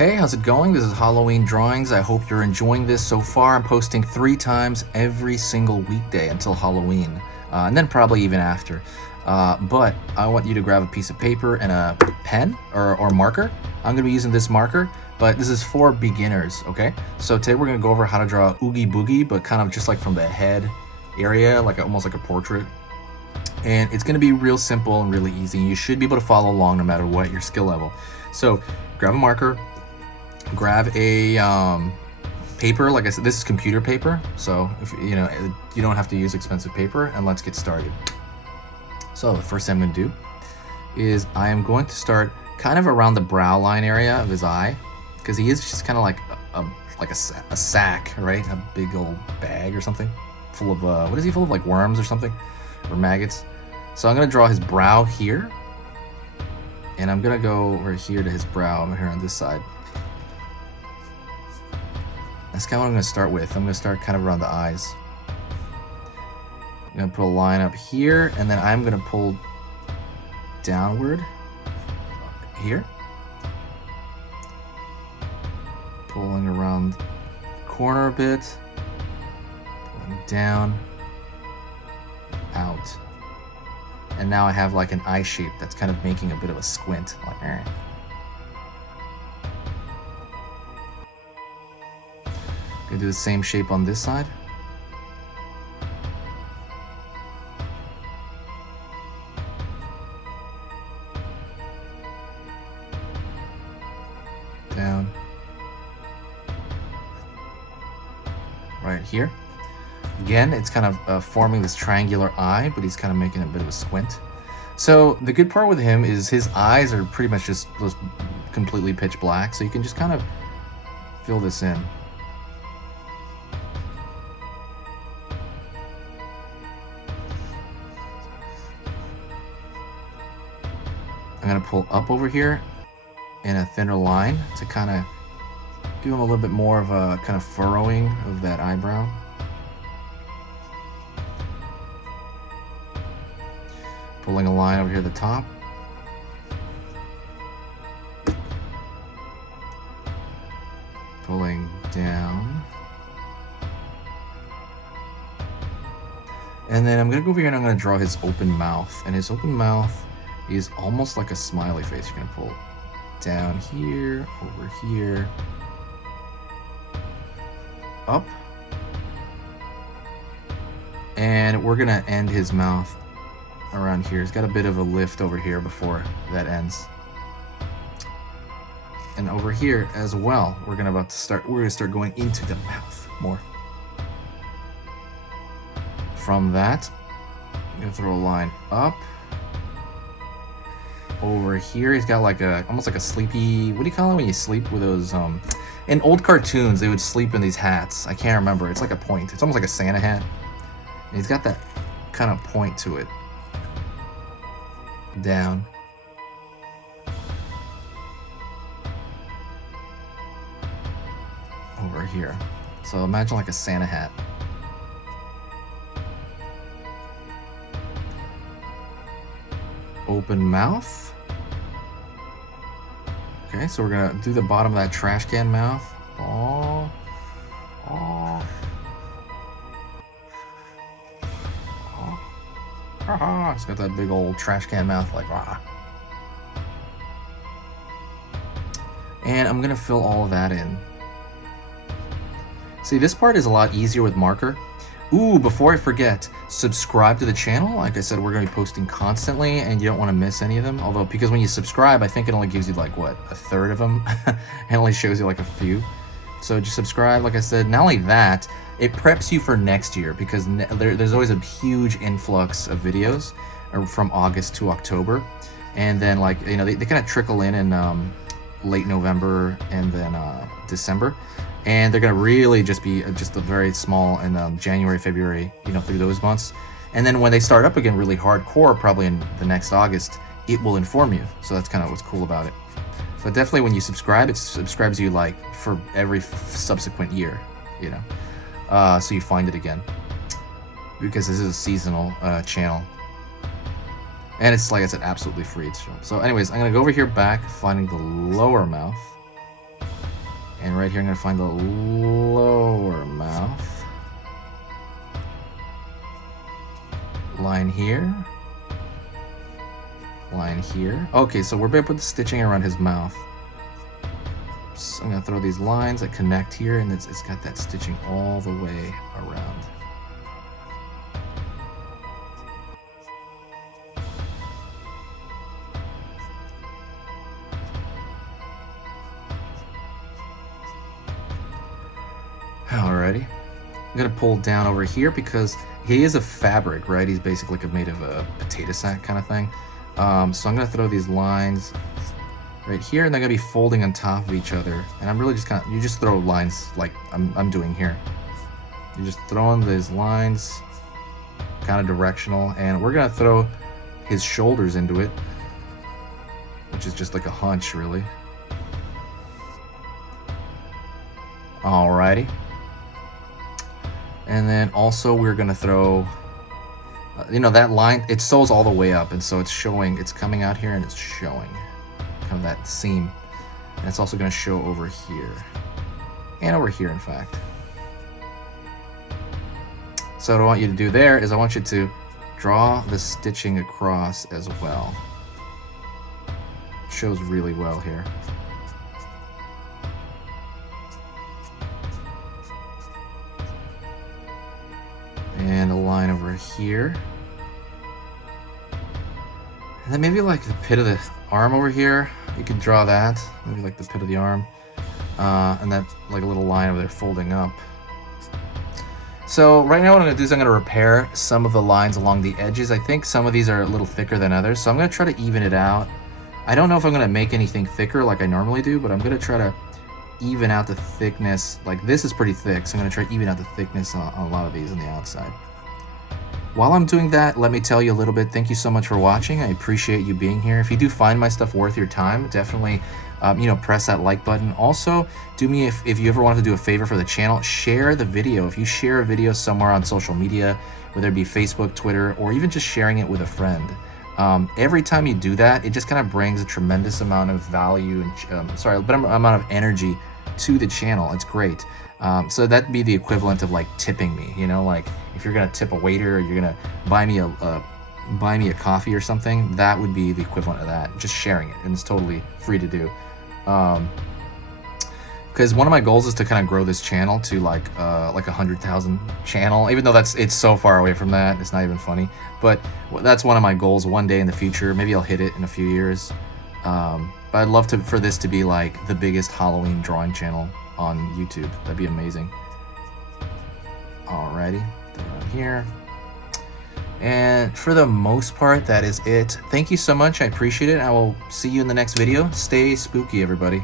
Hey, how's it going? This is Halloween Drawings. I hope you're enjoying this so far. I'm posting 3 times every single weekday until Halloween, and then probably even after. But I want you to grab a piece of paper and a pen or marker. I'm going to be using this marker, but this is for beginners, okay? So today we're going to go over how to draw Oogie Boogie, but kind of just like from the head area, like almost like a portrait. And it's going to be real simple and really easy. You should be able to follow along no matter what your skill level. So grab a marker. Grab a paper. Like I said, this is computer paper, so if you don't have to use expensive paper. And let's get started. So the first thing I'm going to do is I am going to start kind of around the brow line area of his eye, because he is just kind of like a sack, right? A big old bag or something full of what is he full of, like worms or something, or maggots. So I'm going to draw his brow here, and I'm going to go over here to his brow over here on this side. That's kind of what I'm going to start with. I'm going to start kind of around the eyes. I'm going to put a line up here, and then I'm going to pull downward here. Pulling around the corner a bit. Pulling down, out. And now I have like an eye shape that's kind of making a bit of a squint. Like, eh. Gonna do the same shape on this side. Down. Right here. Again, it's kind of forming this triangular eye, but he's kind of making a bit of a squint. So the good part with him is his eyes are pretty much just completely pitch black, so you can just kind of fill this in. I'm going to pull up over here in a thinner line to kind of give him a little bit more of a kind of furrowing of that eyebrow. Pulling a line over here at the top. Pulling down. And then I'm going to go over here and I'm going to draw his open mouth. And his open mouth is almost like a smiley face. You're gonna pull down here, over here, up, and we're gonna end his mouth around here. He's got a bit of a lift over here before that ends, and over here as well. We're gonna start going into the mouth more. From that, I'm gonna throw a line up. Over here, he's got like almost like a sleepy, what do you call it when you sleep with those, in old cartoons, they would sleep in these hats. I can't remember. It's like a point. It's almost like a Santa hat. And he's got that kind of point to it. Down. Over here. So imagine like a Santa hat. Open mouth. Okay, so we're gonna do the bottom of that trash can mouth. Oh, oh, oh. Ah, it's got that big old trash can mouth, like ah. And I'm gonna fill all of that in. See, this part is a lot easier with marker. Ooh, before I forget, subscribe to the channel. Like I said, we're going to be posting constantly, and you don't want to miss any of them. Although, because when you subscribe, I think it only gives you like, what, a third of them? It only shows you like a few. So just subscribe, like I said. Not only that, it preps you for next year, because there's always a huge influx of videos from August to October. And then, like, you know, they kind of trickle in late November and then December. And they're going to really just be just a very small in January, February, you know, through those months. And then when they start up again really hardcore, probably in the next August, it will inform you. So that's kind of what's cool about it. But definitely when you subscribe, it subscribes you like for every subsequent year, you know. So you find it again. Because this is a seasonal channel. And it's, like I said, absolutely free. So anyways, I'm going to go over here back, finding the lower mouth. And right here, I'm gonna find the lower mouth. Line here. Line here. Okay, so we're gonna put the stitching around his mouth. So I'm gonna throw these lines that connect here, and it's got that stitching all the way around. Alrighty. I'm gonna pull down over here because he is a fabric, right? He's basically made of a potato sack kind of thing. So I'm gonna throw these lines right here, and they're gonna be folding on top of each other. And I'm really just kind of, you just throw lines like I'm doing here. You're just throwing these lines, kind of directional, and we're gonna throw his shoulders into it, which is just like a hunch, really. Alrighty. And then also we're gonna throw, you know, that line, it sews all the way up, and so it's showing, it's coming out here and it's showing kind of that seam. And it's also gonna show over here and over here, in fact. So what I want you to do there is I want you to draw the stitching across as well. It shows really well here. And a line over here. And then maybe like the pit of the arm over here. You could draw that. Maybe like the pit of the arm. And that like a little line over there folding up. So right now what I'm going to do is I'm going to repair some of the lines along the edges. I think some of these are a little thicker than others. So I'm going to try to even it out. I don't know if I'm going to make anything thicker like I normally do, but I'm going to try to even out the thickness. Like this is pretty thick, so I'm going to try to even out the thickness on a lot of these on the outside. While I'm doing that, let me tell you a little bit. Thank you so much for watching. I appreciate you being here. If you do find my stuff worth your time, definitely you know, press that like button. Also, do me, if you ever want to do a favor for the channel, share the video. If you share a video somewhere on social media, whether it be Facebook, Twitter, or even just sharing it with a friend, every time you do that, it just kind of brings a tremendous amount of value and amount of energy to the channel. It's great. So that'd be the equivalent of like tipping me, you know, like if you're gonna tip a waiter or you're gonna buy me a coffee or something, that would be the equivalent of that. Just sharing it, and it's totally free to do. Because one of my goals is to kind of grow this channel to like 100,000 channel, even though it's so far away from that, it's not even funny. But that's one of my goals one day in the future. Maybe I'll hit it in a few years. But I'd love for this to be like the biggest Halloween drawing channel on YouTube. That'd be amazing. Alrighty, throw it on here. And for the most part, that is it. Thank you so much. I appreciate it. I will see you in the next video. Stay spooky, everybody.